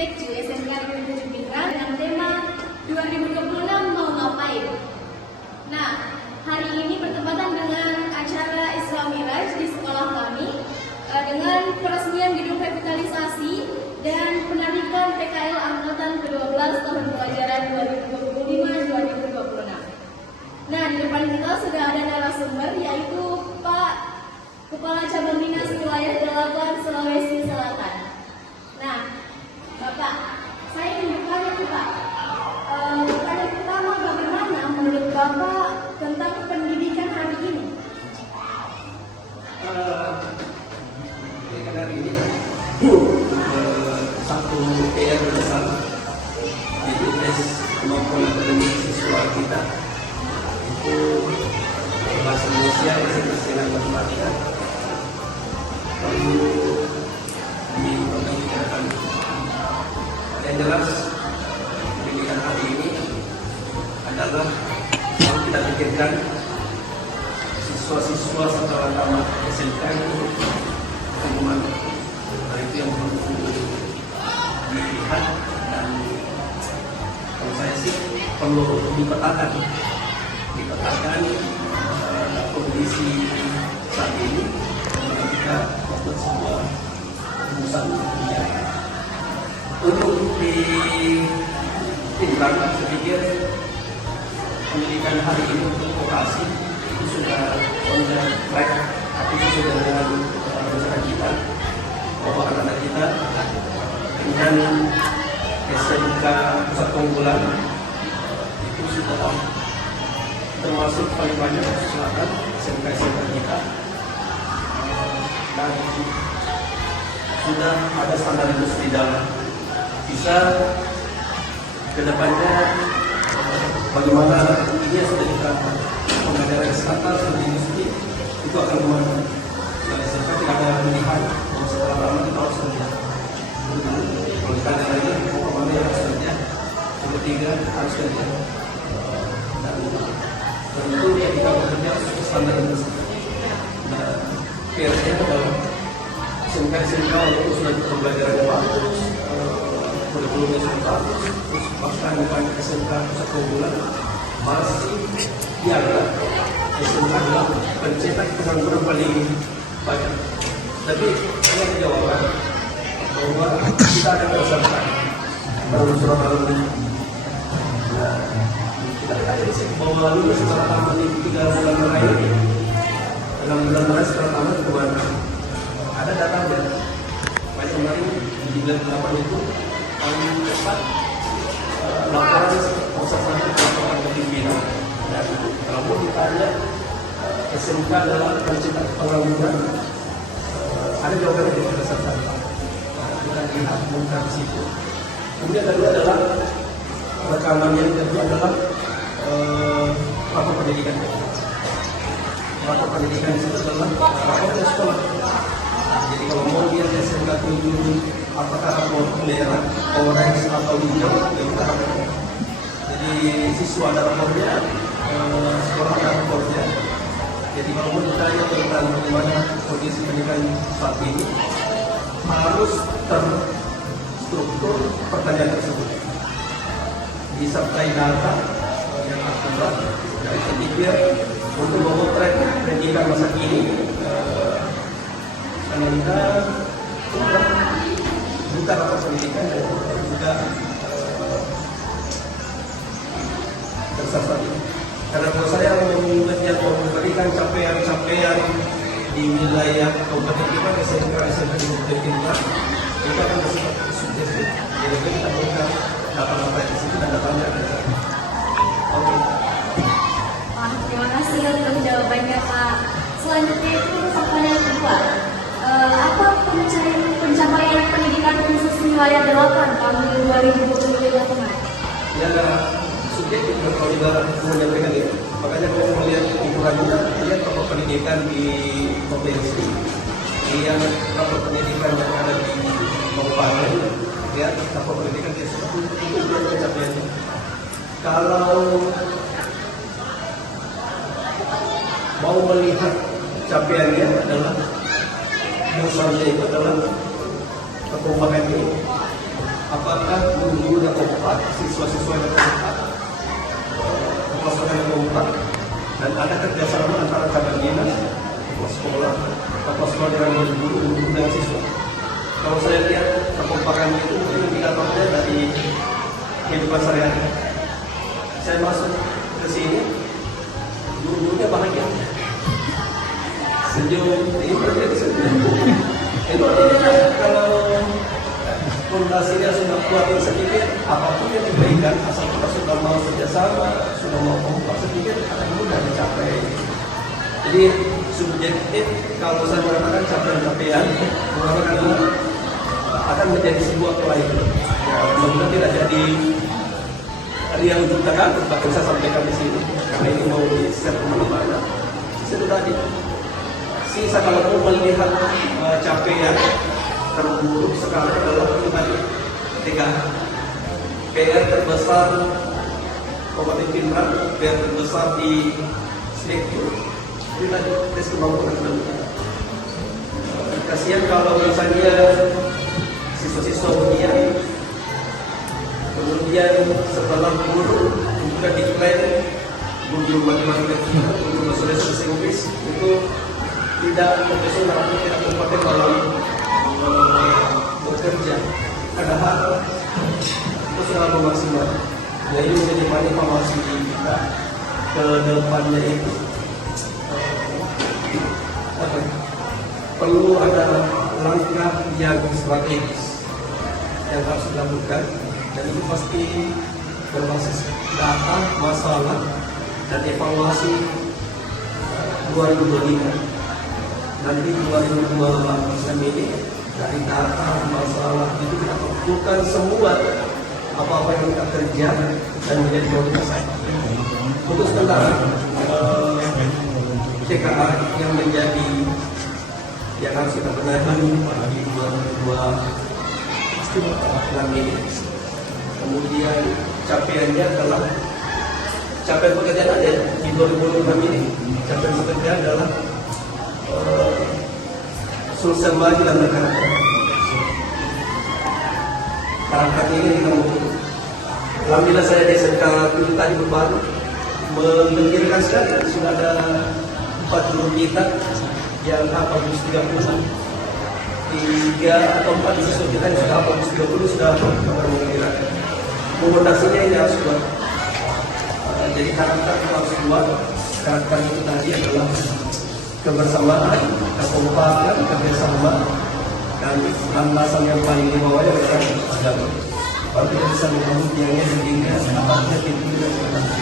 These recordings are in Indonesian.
Snack Cu SMK Negeri 7 Pindrang dengan tema 2026 mau ngapain. Nah, hari ini bertepatan dengan acara Isra Miraj di sekolah kami dengan peresmian gedung revitalisasi dan penarikan PKL Angkatan ke-12 tahun pelajaran 2025-2026. Nah, di depan kita sudah ada narasumber yaitu Pak Kepala Cabang Dinas Wilayah 8 Sulawesi Selatan. Nah, Bapak, saya ingin bertanya Pak, pertanyaan pertama, bagaimana menurut Bapak tentang pendidikan hari ini? Pendidikan hari ini satu PR besar di tes kemampuan akademik siswa kita itu bahasa Indonesia, bahasa dan matematika perlu diperbaiki. Yang jelas pendidikan hari ini adalah yang kita pikirkan siswa-siswa setelah tamat SMK itu bagaimana. Nah, itu yang perlu dilihat dan kalau saya sih perlu dipetakan kondisi saat ini dan kita membuat sebuah rumusan kebijakan. Untuk di Pindrang, saya pikir pendidikan hari ini untuk vokasi itu sudah on the track, tapi sudah dengan masyarakat kita, bahwa anak-anak kita dengan SMK Pusat Keunggulan itu sudah termasuk paling banyak selatan SMK kita, dan sudah ada standar industri dalam. Bisa kedepannya bagaimana ini sudah diterapkan pengajaran wisata sudah industri itu akan kemana. Dari SMK tidak ada pilihan, kalau setelah lama kita harus kerja. Kalau kita ada lagi, mau kemana ya harus kerja. Yang ketiga harus kerja. Dan tentu ya kita bekerja sesuai standar industri. Dan PR-nya adalah SMK itu sudah pembelajarannya bagus, kurikulumnya sudah bagus, terus bahkan banyak SMK Pusat Keunggulan masih dianggap SMK adalah pencetak pengangguran paling banyak. Tapi saya jawaban bahwa kita akan berusaha dalam surat al-Mulk. Kita lihat bahwa lalu setelah tamat di 3 bulan terakhir, 6 bulan terakhir setelah tamat kemana? Ada datanya. Pada kemarin di bulan 8 itu paling cepat laporan proses laporan ke pimpinan. Dan kalau ditanya SMK adalah pencetak pengangguran, ada jawabannya di berdasarkan kita lihat muka di situ. Kemudian kedua adalah rekaman yang kedua adalah rapor pendidikan. Rapor pendidikan itu adalah rapor sekolah. Jadi kalau mau lihat SMK 7 apakah rapor daerah, Polres atau hijau, ya kita rapor. Jadi siswa ada rapornya, sekolah ada rapornya. Jadi kalau mau ditanya tentang bagaimana kondisi pendidikan saat ini, harus terstruktur pertanyaan tersebut. Disertai data yang akurat dari ketiga untuk memotret pendidikan masa kini. Karena bukan rapor pendidikan dan juga tersasar. Karena kalau saya memberikan capaian-capaian di wilayah kabupaten kita, SMK di kabupaten kita, itu akan bersifat subjektif. Jadi kita berikan data-data di situ dan datanya ada. Oke. Terima kasih untuk jawabannya Pak. Selanjutnya itu pertanyaan kedua. Apa pencapaian pendidikan khusus wilayah 8 tahun 2025 kemarin? Ya, subjektif kalau kita menyampaikan itu. Makanya kalau melihat ukurannya, lihat rapor pendidikan di provinsi, lihat rapor pendidikan yang ada di kabupaten, lihat rapor pendidikan di seluruh itu pencapaiannya. Kalau mau melihat capaiannya adalah misalnya itu adalah kabupaten ini apakah guru-gurunya kompak, siswa-siswanya kompak, pelaksanaannya kompak, dan ada kerjasama antara cabang dinas, kepala sekolah, dengan guru dan siswa. Kalau saya lihat kekompakan itu mungkin indikatornya dari kehidupan sehari-hari. Saya masuk ke sini, guru-gurunya bahagia, senyum, ini berarti senyum. Itu artinya kalau fondasinya sudah kuat sedikit, apapun yang diberikan, asal kita sudah mau kerjasama, sudah mau kompak sedikit, akan mudah dicapai. Jadi subjektif kalau saya mengatakan capaian-capaian, mengatakan akan menjadi sebuah kelainan. Ya, mudah-mudahan tidak jadi riang jutaan, bahkan saya sampaikan di sini karena ini mau di-share kemana-mana. Itu tadi. Sisa kalau mau melihat capaian terburuk sekarang adalah tadi ketika PR terbesar Kabupaten Pindrang, PR terbesar di Selektur, ini tadi tes kemampuan pendidikan. Kasihan kalau misalnya siswa-siswa ujian, kemudian setelah guru juga diklaim guru matematika, guru bahasa Inggris itu tidak profesional, tidak kompeten dalam bekerja. Padahal itu sudah maksimal. Jadi menjadi manipulasi kita ke depannya itu perlu ada langkah yang strategis yang harus dilakukan, dan itu pasti berbasis data, masalah, dan evaluasi 2025. Nanti 2026 ini dari data, masalah itu kita tentukan semua apa-apa yang kita kerja dan menjadi prioritas. Untuk sementara TKA yang menjadi yang harus kita benahi di 2026 ini. Kemudian capaiannya adalah capaian pekerjaan ada di 2026 ini. Capaian pekerjaan adalah sosial maju dan berkarakter. Karakter ini kita mau. Alhamdulillah saya di SMK tadi baru menggembirakan sekali. Sudah ada 4 guru kita yang hafal juz 30, 3 atau 4 siswa kita yang sudah hafal juz 30 sudah menggembirakan. Komodasinya ini harus kuat. Jadi karakter itu harus kuat. Karakter itu tadi adalah kebersamaan, kekompakan, kerjasama, dan landasan yang paling dibawahnya adalah agama. Kalau kita bisa membangun tiangnya sehingga apapun itu dan sebagainya.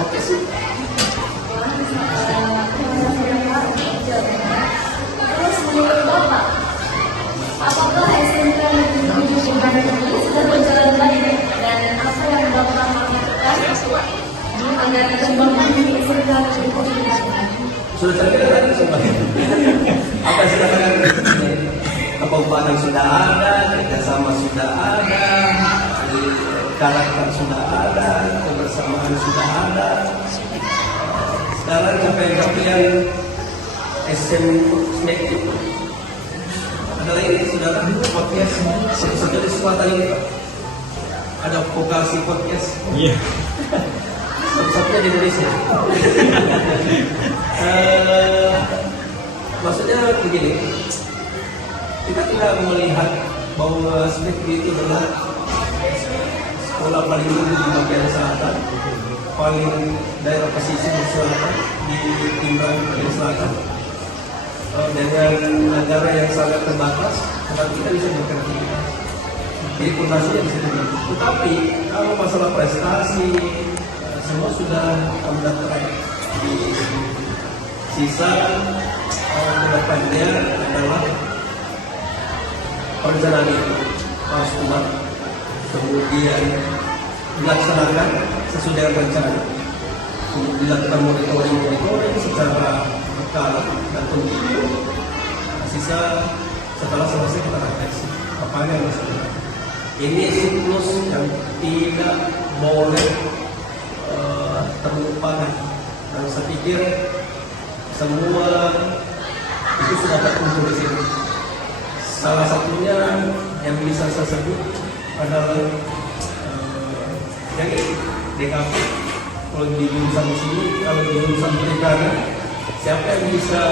Oke sih. Terus menurut Bapak, apakah SMK Negeri 7 Bandung ini sudah berjalan baik, dan apa yang Bapak lakukan agar kembangkan di SMK Negeri 7 Bandung? Sudah terkira tadi semuanya. Apa yang sudah terkira? Kekompakan sudah ada, kerjasama sudah ada, karakter sudah ada, kebersamaan sudah ada. Sekarang capaian SMK itu adalah ini sudah podcast satu-satunya di Selatan ini, Pak. Ada vokasi podcast. Iya. Satu-satunya di Indonesia. Maksudnya begini, kita tidak melihat bahwa SMK itu adalah sekolah paling tinggi di bagian selatan, paling daerah pesisir di selatan, di Pindrang bagian selatan, dengan negara yang sangat terbatas, dan kita bisa bekerja. Jadi fondasinya bisa dibangun. Tetapi kalau masalah prestasi, semua sudah mendaftar di sisa kedepannya adalah perencanaan itu harus kuat, kemudian dilaksanakan sesuai dengan rencana, dilakukan monitoring secara berkala dan kontinu. Sisa setelah selesai kita refleksi apa yang harus dilakukan. Ini siklus yang tidak boleh terlupakan, dan saya pikir semua itu sudah terkumpul di sini. salah satunya yang bisa saya sebut adalah yang DKP. Kalau di jurusan sini, kalau di jurusan perikanan, siapa yang bisa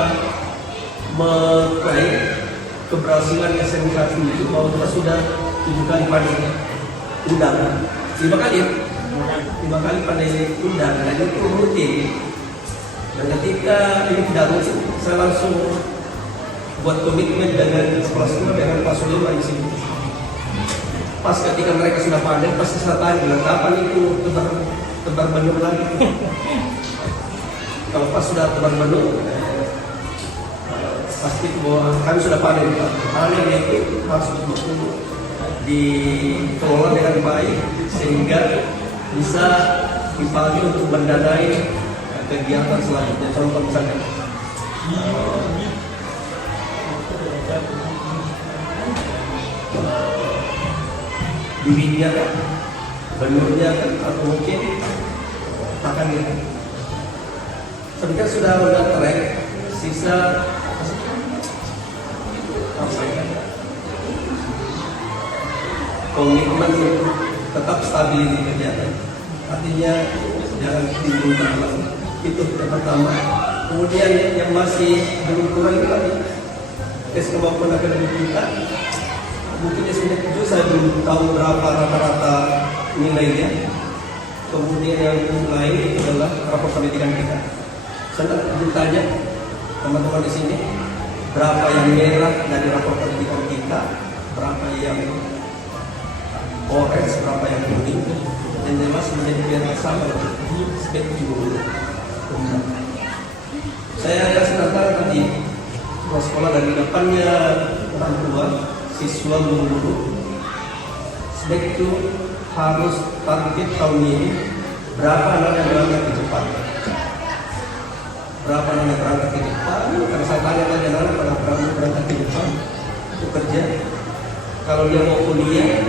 meraih keberhasilan SMK 7 bahwa kita sudah 7 kali pandai udang, 5 kali ya? 5 kali pandai udang, dan itu rutin. Dan ketika ini tidak rutin, saya langsung buat komitmen dengan sekolah sekolah dengan Pak Suleman di sini. Pas ketika mereka sudah pandai, pasti saya tanya, kapan itu tebar benur lagi? Kalau pas sudah tebar benur, pasti bahwa kami sudah pandai. Hal yang itu harus betul dikelola dengan baik sehingga bisa dipakai untuk mendanai kegiatan selanjutnya. Contoh misalnya bibitnya kan, benurnya kan, atau mungkin akan gitu. Sebenarnya sudah track sisa komitmen untuk tetap stabil di kegiatan. Artinya jangan timbulkan lagi. Itu yang pertama. Kemudian yang masih belum kurang itu lagi tes kemampuan akademik kita. Mungkin SMK 7 saya belum tahu berapa rata-rata nilainya. Kemudian yang lain adalah rapor pendidikan kita. Saya belum tanya teman-teman di sini berapa yang merah dari rapor pendidikan kita, berapa yang orange, berapa yang kuning, dan jelas menjadi biar sama di spektrum. Saya kasih daftar tadi sekolah dari depannya orang tua, siswa, guru. Spektrum harus target tahun ini berapa anak yang berangkat ke Jepang. Berapa anak yang berangkat ke Jepang? Karena saya tanya anak pada berangkat ke Jepang untuk kerja. Kalau dia mau kuliah,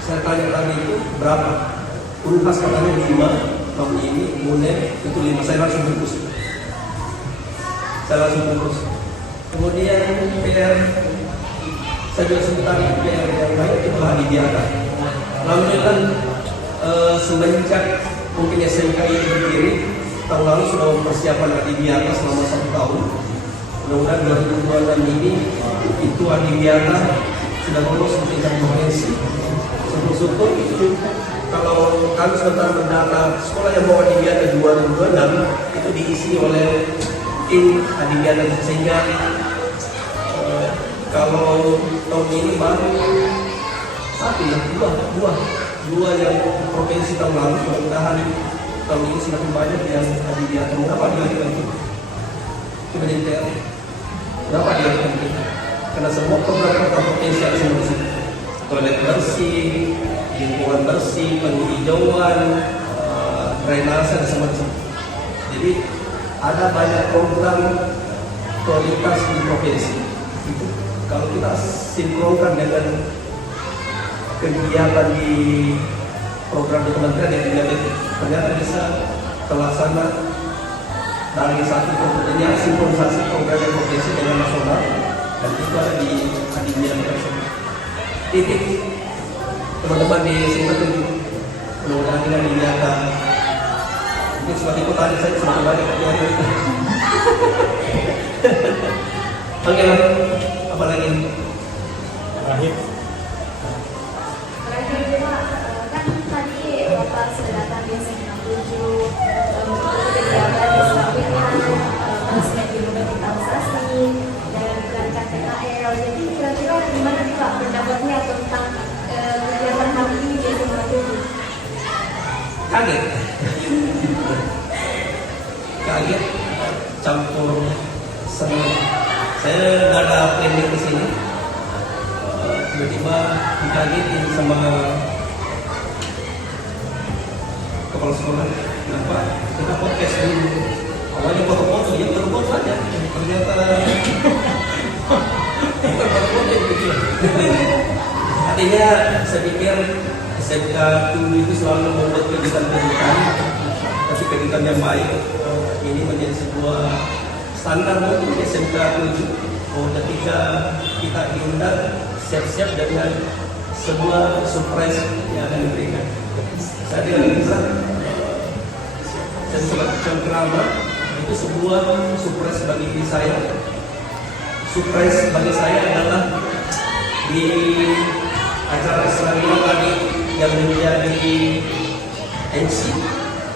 saya tanya tadi itu berapa? Unpas katanya 5 tahun ini, kemudian itu 5. Saya langsung bungkus. Kemudian PR, saya juga sebentar PR yang lain itu hadiah. Alhamdulillah semenjak mungkin SMK ini berdiri, tahun lalu sudah mempersiapkan hadiah selama 1 tahun. Mudah-mudahan 2026 ini itu hadiah sudah lulus ke tingkat provinsi. Syukur-syukur kalau kami sebentar mendata sekolah yang bawa hadiah 2026 itu diisi oleh tim hadiah, sehingga kalau tahun ini baru dua yang provinsi tahun lalu. Mudah-mudahan tahun ini semakin banyak yang hadiah. Berapa dia itu? Coba detail. Berapa dia itu? Karena semua program provinsi ada semua di sini. Toilet bersih, lingkungan bersih, penghijauan, drainase ada semua di sini. Jadi ada banyak program prioritas di provinsi. Itu kalau kita sinkronkan dengan kegiatan di program di kementerian yang dilihat itu, ternyata bisa terlaksana dari satu komputernya sinkronisasi program di provinsi dengan nasional, dan itu ada di hadiah titik teman-teman di sini itu. Mudah-mudahan kita dilihat mungkin seperti itu tadi saya semakin banyak oke lah, apa lagi terakhir Pak, kan tadi Bapak sudah datang di SMK 7 kegiatan di Surabaya, masih di digitalisasi dan berangkat TKL. Jadi kira-kira gimana nih Pak pendapatnya tentang kegiatan hari ini di SMK 7? Kaget, campur senang. Saya nggak ada planning di sini. Tiba-tiba dikagetin sama kepala sekolah. Kenapa? Kita podcast dulu. Awalnya foto-foto, ya foto-foto aja. Ternyata foto-foto gitu. Artinya saya pikir SMK dulu itu selalu membuat kegiatan-kegiatan, tapi kegiatan yang baik. Ini menjadi sebuah standar untuk SMK 7. ketika kita diundang, siap-siap dengan sebuah surprise yang akan diberikan. Saya tidak bisa dan semacam kerama itu sebuah surprise bagi diri saya. Surprise bagi saya adalah di acara Islamia tadi yang menjadi MC,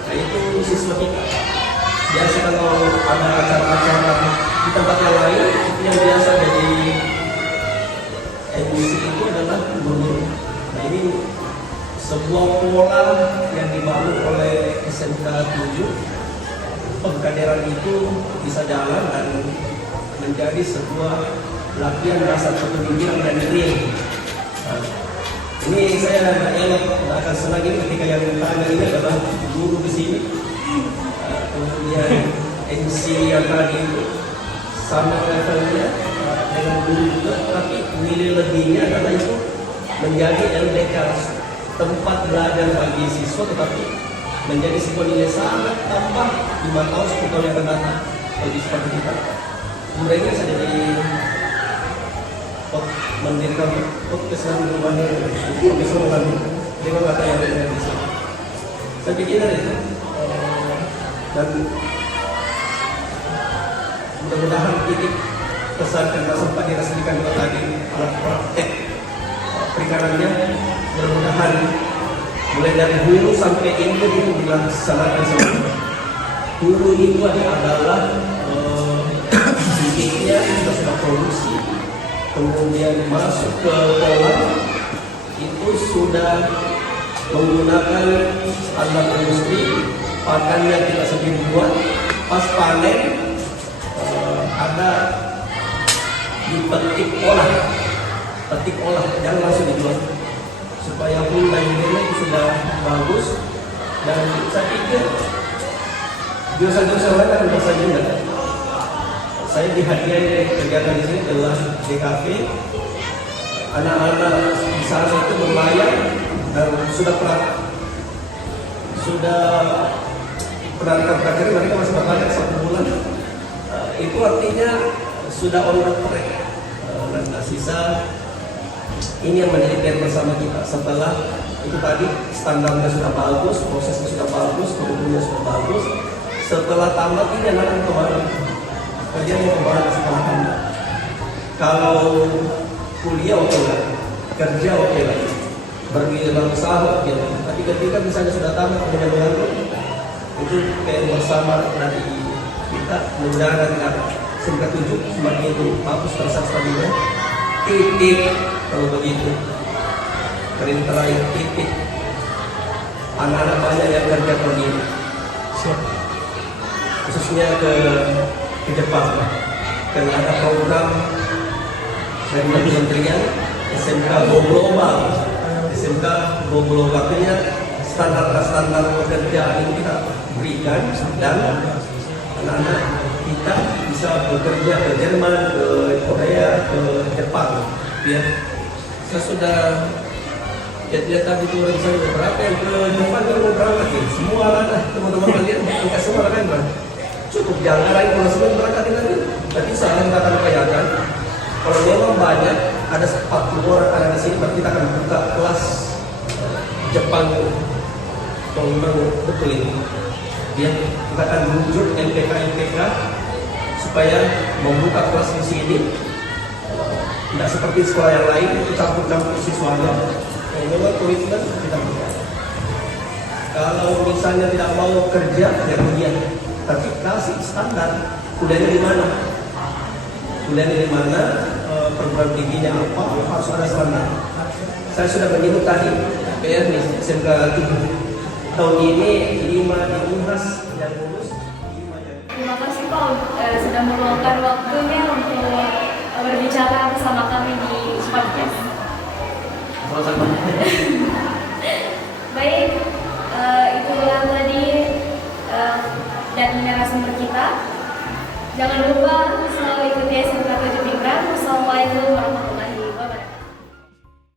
yaitu siswa kita. Biasa kalau ada acara-acara di tempat yang lain, itu yang biasa jadi MC itu adalah guru. Nah ini sebuah pola yang dibangun oleh SMK 7. Pengkaderan itu bisa jalan dan menjadi sebuah latihan rasa kepemimpinan dan real. Nah, ini saya tidak elok, tidak akan senang ini ketika yang tanya ini adalah guru di sini. Kemudian MC yang tadi itu sama levelnya dengan guru juga, tapi nilai lebihnya adalah itu menjadi LDK, tempat belajar bagi siswa, tetapi menjadi sebuah nilai sangat tambah 5 tahun 10 tahun yang akan datang bagi seperti kita. Kemudian saya jadi mendirikan podcast yang berubahnya profesor lagi dengan kata yang berbeda di sini. Saya pikir itu dan mudah-mudahan titik pesan yang sempat dirasmikan juga tadi alat praktek perikanannya, mudah-mudahan mulai dari hulu sampai hilir itu dilaksanakan semua. Hulu itu adalah sedikitnya kita sudah produksi, kemudian masuk ke kolam itu sudah menggunakan standar industri, pakannya kita sendiri buat, pas panen ada dipetik olah, jangan langsung dijual supaya hulu dan hilirnya itu sudah bagus. Dan saya pikir jurusan-jurusan lain akan bisa juga. Saya dihadiahi kegiatan di sini adalah DKP, anak-anak di sana itu berlayar dan sudah terakhir mereka masih berlayar 1 bulan. Itu artinya sudah on the track. Dan sisa ini yang menjadi PR bersama kita. Setelah itu tadi standarnya sudah bagus, prosesnya sudah bagus, kurikulumnya sudah bagus. Setelah tamat ini anak kemana? Kerja mau kemana setelah tamat? Kalau kuliah oke lah, kerja oke lah, berwirausaha oke lah. Tapi ketika misalnya sudah tamat kemudian menganggur, itu kayak bersama dari kita mudah-mudahan tidak sehingga 7 semakin itu bagus terasa stabilnya. Titik kalau begitu kering terakhir titik anak-anak banyak yang kerja pergi khususnya ke Jepang karena ada program dari kementerian SMK Go Global. SMK Go Global artinya standar pekerjaan ini kita berikan dan anak-anak kita bisa bekerja ke Jerman, ke Korea, ke Jepang. Ya, saya sudah lihat tadi itu rencana berapa yang ke Jepang kan mau berangkat ya. Semua anak teman-teman kalian angkat semua kan bang. Cukup jangan lain kalau semua berangkat nanti. Tapi saya akan bayangkan kalau memang banyak ada 40 orang ada di sini, berarti kita akan buka kelas Jepang. Kalau memang betul ini, dia kita akan rujuk LPK supaya membuka kelas di sini. Tidak seperti sekolah yang lain itu campur-campur siswanya. Yang memang komitmen kita buka. Kalau misalnya tidak mau kerja, ya kemudian. Tapi kasih standar kuliahnya di mana? Kuliahnya di mana? Perguruan tingginya apa? Harus ada standar. Saya sudah menyebut tadi PR nih SMK 7. Tahun ini 5 di Unhas yang lulus, 5 yang. Terima kasih Pak sudah meluangkan waktunya untuk berbicara bersama kami di podcast. Sama-sama. Baik, itulah tadi dan narasumber kita. Jangan lupa